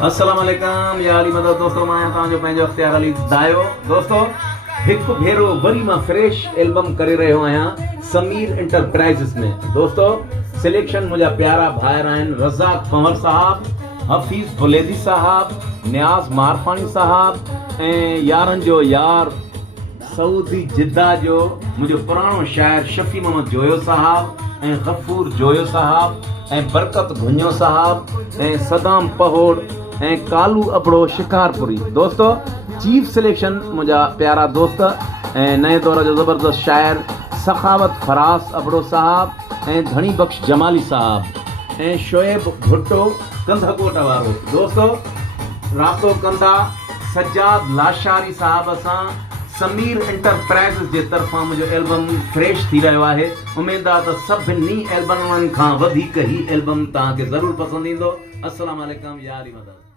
अस्सलाम वालेकुम यारी मदद दोस्तों मां तव्हांजो पंहिंजो अख्तियार अली दायो दोस्तों हिकु भेरो वरी मां फ्रेश एल्बम करे रहियो आहियां समीर एंटरप्राइज़िस में। दोस्तों सिलेक्शन मुंहिंजा प्यारा भाइर आहिनि रज़ाक कंवर साहब, हफ़ीज़ बुलेदी साहब, नियाज़ मारफानी साहब ऐं यारनि जो यार सऊदी जिद्दा जो मुंहिंजो पुराणो शाइर शफ़ी मोहम्मद जोयो साहब ऐं गफ़ूर जोयो साहब ऐं बरकत घुंजो साहब ऐं सदाम पहोड़ ऐं कालू अबड़ो शिकारपुरी। दोस्तों चीफ सिलेक्शन मुंहिंजा प्यारा दोस्त ऐं नए दौर जो ज़बरदस्त शाइर सखावत फरास अबड़ो साहब ऐं धणी बख्श जमाली साहब ऐं शोएब भुट्टो कंधकोट वारो। दोस्तों राब्तो कंदा सज्जाद लाशारी साहब सां समीर एंटरप्राइज़िस जे तरफ़ां मुंहिंजो एल्बम फ्रेश थी रहियो आहे। उमेद आहे त सभिनी एल्बमनि खां वधीक ही एल्बम तव्हांखे ज़रूरु पसंदि ईंदो। अस्सलाम वालेकुम यारी मदद।